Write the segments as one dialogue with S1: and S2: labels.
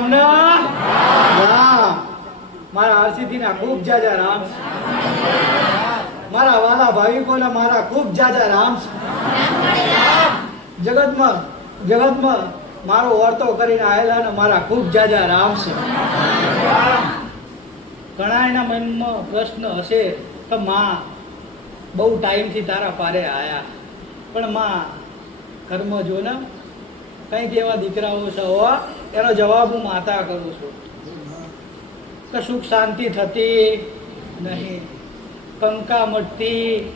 S1: રામના રામ. મારા હરસિદ્ધિના ખૂબ જાજા રામ મારા વાલા ભાવિકોના મારા ખૂબ જાજા રામ જગતમાં જગતમાં મારો વર્તો કરીને આવેલા ને મારા ખૂબ જાજા રામ છે. ઘણાયના મનમાં પ્રશ્ન હશે કે માં, બહુ ટાઈમથી તારા પારે આયા. પણ માં કર્મ જો ને, કંઈક એવા દીકરાઓ છે એનો જવાબ હું માતા કરું છું. કે સુખ શાંતિ થતી નહીં. કંકા મટતી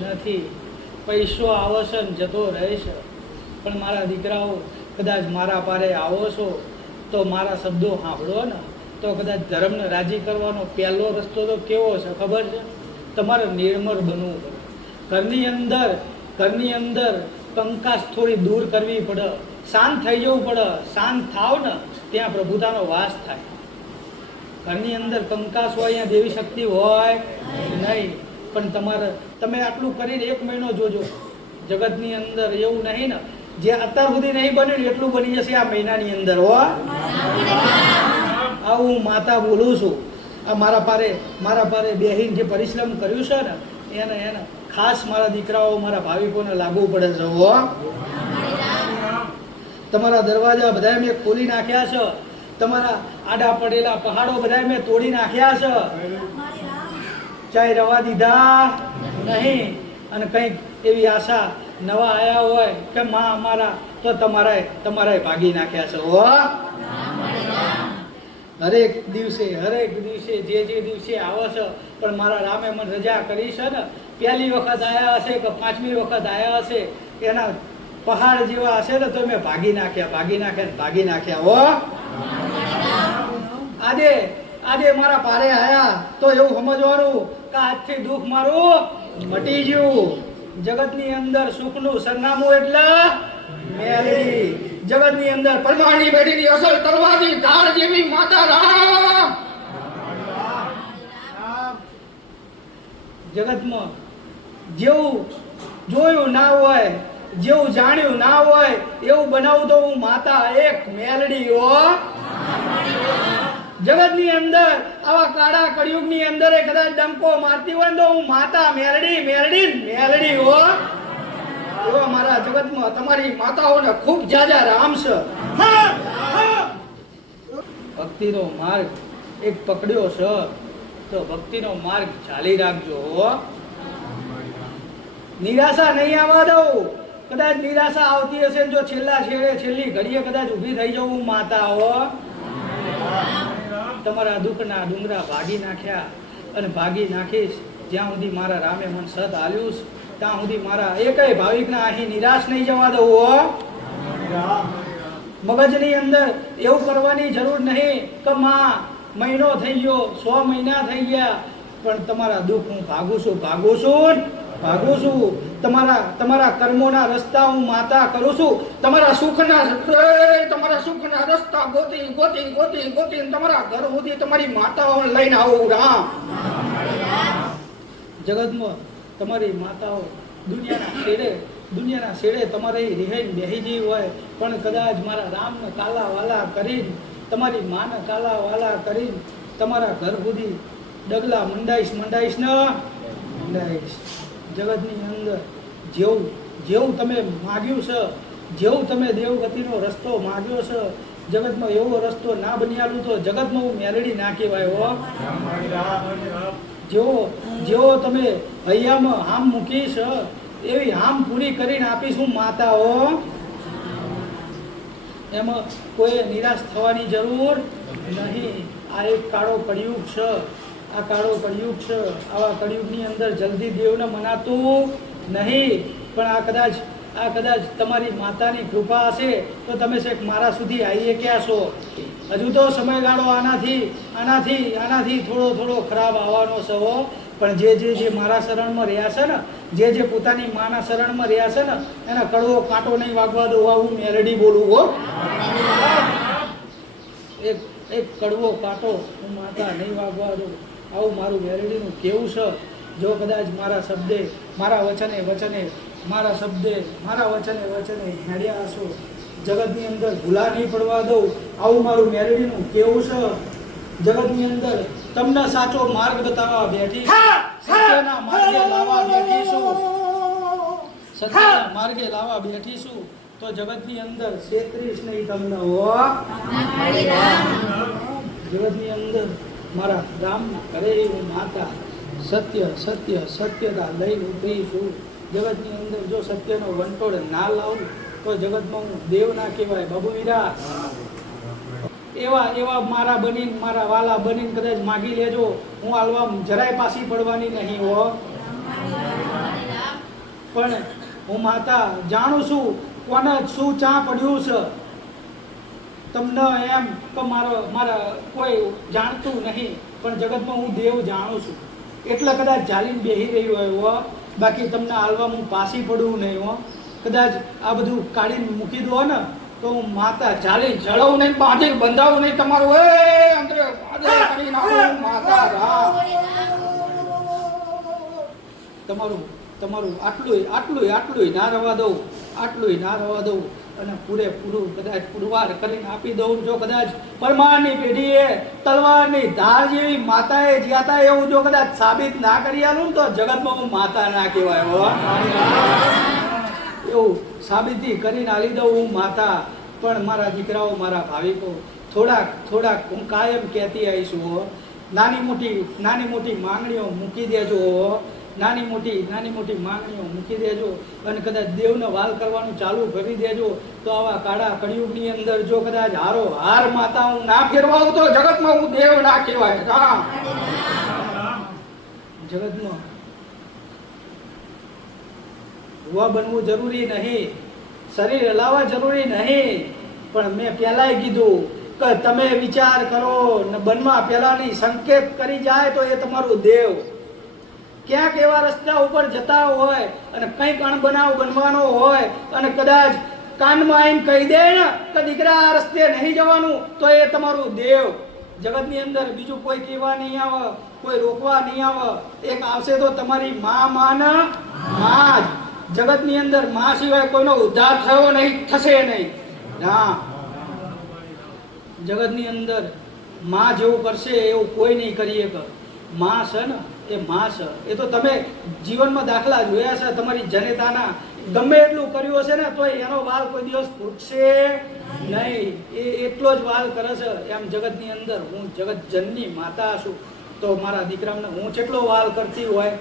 S1: નથી. પૈસો આવશે ને જતો રહેશે પણ મારા દીકરાઓ, કદાચ મારા પારે આવો છો, તો મારા શબ્દો સાંભળો ને. તો કદાચ ધર્મને રાજી કરવાનો પહેલો રસ્તો તો કેવો છે, ખબર છે? તમારે નિર્મળ બનવું પડે. ઘરની અંદર ઘરની અંદર કંકાશ થોડી દૂર કરવી પડે. શાંત થઈ જવું પડે, શાંત થાવ ને, ત્યાં પ્રભુતાનો વાસ થાય. ઘરની અંદર કંકાસ હોય, અહીંયા દેવી શક્તિ હોય, નહીં. પણ તમારે, તમે આટલું કરીને એક મહિનો જોજો. જગતની અંદર એવું નહીં ને, જે અત્યાર સુધી નહીં બન્યું એટલું બની જશે આ મહિનાની અંદર, હો. આ હું માતા બોલું છું. આ મારા પારે મારા પારે બેહીન જે પરિશ્રમ કર્યું છે ને, એને એને ખાસ મારા દીકરાઓ, મારા ભાવિકોને લાગુ પડે છે, હો. તમારા દરવાજા બધા મેં ખોલી નાખ્યા છે. તમારા આડા પડેલા પહાડો બધા મેં તોડી નાખ્યા છે. ચાય રવા દીધા નહીં. અને કંઈક એવી આશા નવા આયા હોય કે માં અમારા તો તમારાય તમારા ભાગી નાખ્યા છે, હો. હરેક દિવસે હરેક દિવસે જે જે દિવસે આવે છે, પણ મારા રામે મને રજા કરી છે ને. પહેલી વખત આવ્યા હશે કે પાંચમી વખત આવ્યા હશે, એના પહાડ જેવા હશે ને, તો મેં ભાગી નાખ્યા ભાગી નાખ્યા ભાગી નાખ્યા, હો. આજે આજે મારા પારે આયા, તો એવું સમજવાનું કે આજથી દુઃખ મારું મટી ગયું. જગતની અંદર સુખનું સરનામું એટલે મેલી. જગતની અંદર પરમાણી બેડીની અસલ તલવારની ધાર જેવી માતા રામ. જગતમાં જેવું જોયું ના હોય જેવું જાણ્યું ના હોય, એવું બનાવું તો હું માતા એક મેલડી, હો. જગતની અંદર, આવા કાળા કળિયુગની અંદર કદાચ ડંકો મારતી હોય તો હું માતા મેલડી મેલડી મેલડી, હો. એવા મારા જગતમાં તમારી માતાઓને ખૂબ જાજા રામ છે. ભક્તિનો માર્ગ એક પકડ્યો છે, તો ભક્તિનો માર્ગ ચાલી રાખજો નિરાશા નહીં આવવા દઉં. કદાચ નિરાશા આવતી હશે જો છેલ્લા છેડે છેલ્લી ઘડીએ કદાચ ઊભી થઈ જવું માતા હો તમારા દુઃખના ડુંગરા ભાગી નાખ્યા અને ભાગી નાખીશ. જ્યાં સુધી મારા રામે મન સત હાલ્યું ત્યાં સુધી મારા એકય ભાવિકના અહીં નિરાશ નહીં જવા દઉં હો. મગજની અંદર એવું કરવાની જરૂર નહીં કે માં, મહિનો થઈ ગયો, સો મહિના થઈ ગયા, પણ તમારા દુઃખ હું ભાગું છું ભાગું છું ભાગું છું. તમારા તમારા કર્મોના રસ્તા હું માતા કરું છું. તમારા સુખના તમારા સુખના રસ્તા ગોતી ગોતી ગોતી ગોતી તમારા ઘર સુધી તમારી માતાઓ લઈને આવું રામ જગતમાં તમારી માતાઓ દુનિયાના શેરે દુનિયાના શેડે તમારે રિહાઈ બેહી જઈ હોય, પણ કદાચ મારા રામને કાલા વાલા કરીને તમારી માને કાલા વાલા કરીને તમારા ઘર સુધી ડગલા મંડાઈશ મંડાઈશ ને, મંડાઈશ. જગતની જેવું જેવું તમે માગ્યું છે, જેવું તમે દેવગતિનો રસ્તો માગ્યો છે, જગતમાં એવો રસ્તો ના બન્યાલું તો જગતમાં હું મેલડી ના કહેવાય જેવો જેવો તમે હૈયામાં હામ મૂકીશ એવી હામ પૂરી કરીને આપીશ હું માતા હો. એમાં કોઈ નિરાશ થવાની જરૂર નહીં. આ એક કાળો કળિયુગ છે, આ કાળો કળિયુગ છે, આવા કળિયુગની અંદર જલ્દી દેવને મનાતું નહીં, પણ આ કદાચ આ કદાચ તમારી માતાની કૃપા હશે, તો તમે શેખ મારા સુધી આવીએ ક્યાં છો? હજુ તો સમયગાળો આનાથી આનાથી આનાથી થોડો થોડો ખરાબ આવવાનો સવો પણ જે જે જે મારા શરણમાં રહ્યા છે ને, જે જે પોતાની માના શરણમાં રહ્યા છે ને, એને કડવો કાંટો નહીં વાગવા દો હું મેલડી બોલું હો. એક એક કડવો કાંટો હું માતા નહીં વાગવા દઉં, આવું મારું મેલડીનું કેવું છે? જો કદાચ મારા શબ્દે મારા વચને વચને મારા શબ્દે મારા વચને વચને હેડ્યા હશો. જગતની અંદર ભૂલા નહીં પડવા દઉં આવું મારું મેલડીનું કેવું છે? જગતની અંદર તમને સાચો માર્ગ બતાવવા બેઠી. સત્યના માર્ગે લાવવા બેઠી છું. સત્યના માર્ગે લાવવા બેઠી છું. તો જગતની અંદર છેત્રીસ નહીં તમને હો. જગતની અંદર મારા ગામના કરે એવું માતા સત્ય સત્ય, સત્યતા લઈને ઊભી છું. જગતની અંદર જો સત્યનો વંટોળ ના લાવું, તો જગતમાં હું દેવ ના કહેવાય બાબુ વીરા એવા એવા મારા બનીને, મારા વાલા બનીને કદાચ માગી લેજો. હું હાલવા જરાય પાછી પડવાની નહીં હો. પણ હું માતા જાણું છું, કોને શું ચા પડ્યું છે. તમને એમ કે મારો, મારા કોઈ જાણતું નહીં, પણ જગતમાં હું દેવ જાણું છું. એટલે કદાચ ચાલીને બેસી રહ્યો હોય, હો. બાકી તમને હાલવા હું પાછી પડવું નહીં, હો. કદાચ આ બધું કાઢીને મૂકી દો ને, તો હું માતા ચાલી જળવું નહીં બાંધી બંધાવું નહીં તમારું. એ તમારું તમારું આટલું આટલું આટલું ના રવા દઉં આટલું ના રવા દઉં અને પૂરેપૂરું કદાચ પુરવાર કરીને આપી દઉં. જો કદાચ પરમારની પેઢીએ તલવારની ધાર જેવી માતાએ જ્યાતા એવું જો કદાચ સાબિત ના કરી આલું તો જગતમાં હું માતા ના કહેવાય એવું સાબિતી કરીને આલી દઉં હું માતા. પણ મારા દીકરાઓ, મારા ભાવિકો, થોડાક થોડાક હું કાયમ કહેતી આવીશું નાની મોટી નાની મોટી માંગણીઓ મૂકી દેજો નાની મોટી નાની મોટી માંગણીઓ મૂકી દેજો અને કદાચ દેવને વાલ કરવાનું ચાલુ કરી દેજો, તો આવા કાળા કળિયુગની અંદર જો કદાચ હારો હાર માતા હું ના ફેરવાઉં, તો જગતમાં હું દેવ ના કહેવાય. જગતમાં ભુવા બનવું જરૂરી નહીં, શરીર હલાવવા જરૂરી નહીં, પણ મેં પહેલાંય કીધું કે તમે વિચાર કરો, ને બનવા પહેલાંની સંકેત કરી જાય તો એ તમારું દેવ. ક્યાંક એવા રસ્તા ઉપર જતા હોય અને કંઈક અણબનાવ બનવાનો હોય અને કદાચ કાનમાં આવીને કહી દે ને કે દીકરા, આ રસ્તે નહીં જવાનું, તો એ તમારું દેવ. જગતની અંદર બીજું કોઈ કહેવા નહીં આવે, કોઈ રોકવા નહીં આવે. એક આવશે તો તમારી મા માન મા જ. જગતની અંદર મા સિવાય કોઈનો ઉદ્ધાર થયો નહીં, થશે નહીં. હા જગતની અંદરમાં જેવું કરશે એવું કોઈ નહીં કરી શકે. માં છે ને એ માં છે એ તો તમે જીવનમાં દાખલા જોયા છે, તમારી જનેતાના. ગમે એટલું કર્યું હશે ને તો એનો વાલ કોઈ દિવસ ફૂટશે નહીં. એ એટલો જ વાલ કરે છે. એમ જગતની અંદર હું જગત જનની માતા છું. તો મારા દીકરાને હું જેટલો વાલ કરતી હોય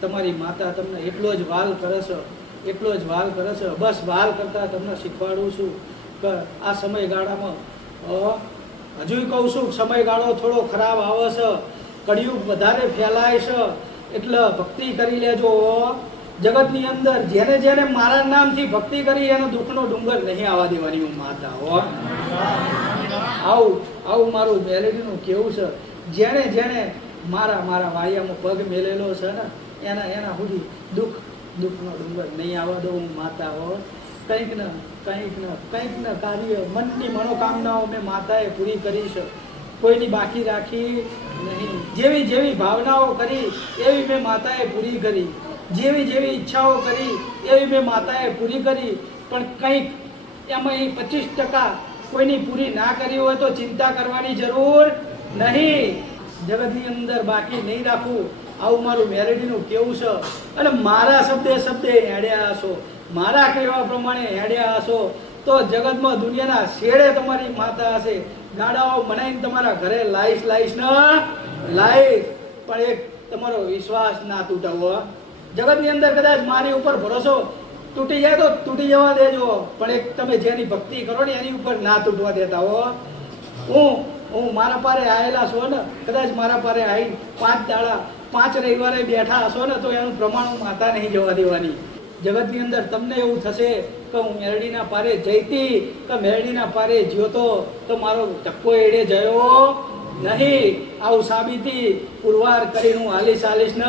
S1: તમારી માતા તમને એટલો જ વાલ કરે છે, એટલો જ વાલ કરે છે. બસ વાલ કરતા તમને શીખવાડું છું. આ સમયગાળામાં અ, હજુય કહું છું સમયગાળો થોડો ખરાબ આવે છે કળિયુગ વધારે ફેલાય છે એટલે ભક્તિ કરી લેજો. જગતની અંદર જેને જેને મારા નામથી ભક્તિ કરી એનો દુઃખનો ડુંગર નહીં આવવા દેવાની હું માતા હો. આવું આવું મારું મેલેડીનું કેવું છે? જેણે જેણે મારા મારા વાયામાં પગ મેલેલો છે ને એના એના સુધી દુઃખ દુઃખનો ડુંગર નહીં આવવા દઉં હું માતા હો. કંઈક ન કંઈક ન કંઈક ન કાર્ય, મનની મનોકામનાઓ મેં માતાએ પૂરી કરી છે. કોઈની બાકી રાખી નહીં. જેવી જેવી ભાવનાઓ કરી, એવી મેં માતાએ પૂરી કરી. જેવી જેવી ઈચ્છાઓ કરી, એવી મેં માતાએ પૂરી કરી. પણ કંઈક એમાં એ પચીસ ટકા કોઈની પૂરી ના કરી હોય તો ચિંતા કરવાની જરૂર નહીં. જગતની અંદર બાકી નહીં રાખવું. આવું મારું મેલેડીનું કેવું છે. અને મારા શબ્દે શબ્દે હેડ્યા હશો મારા કહેવા પ્રમાણે હેડ્યા હશો, તો જગતમાં દુનિયાના શેડે તમારી માતા હશે. ગાડાઓ બનાવીને તમારા ઘરે લાઈશ લાઈશ ન લાઈશ પણ એક તમારો વિશ્વાસ ના તૂટાવો જગતની અંદર કદાચ મારી ઉપર ભરોસો તૂટી જાય તો તૂટી જવા દેજો, પણ એક તમે જેની ભક્તિ કરો ને એની ઉપર ના તૂટવા દેતા હો. હું હું મારા પારે આવેલા છો ને, કદાચ મારા પારે આવી પાંચ દાડા, પાંચ રવિવારે બેઠા હશો ને, તો એનું પ્રમાણ માતા નહીં જવા દેવાની. જગતની અંદર તમને એવું થશે કે હું મેરડીના પારે જઈતી, કે મેરડીના પારે જ્યો તો મારો ચક્કો એડે જયો નહીં. આવું સાબિતી પુરવાર કરીને હું હાલીશ હાલીશ ન,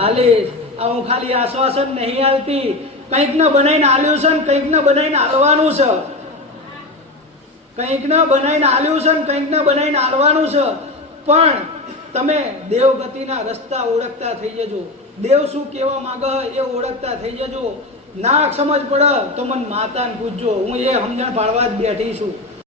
S1: હાલીશ. આ ખાલી આશ્વાસન નહીં હાલતી કંઈક ને બનાવીને હાલ્યું છે ને કંઈક ને બનાવીને હાલવાનું છે. કંઈક ને બનાવીને હાલ્યું છે ને કંઈક ને બનાવીને હાલવાનું છે. પણ તમે દેવગતિના રસ્તા ઓળખતા થઈ જજો. દેવ શું કહેવા માંગે એ ઓળખતા થઈ જજો. ના સમજ પડે તો મને માતાને પૂછજો. હું એ સમજણ પાડવા જ બેઠી છું.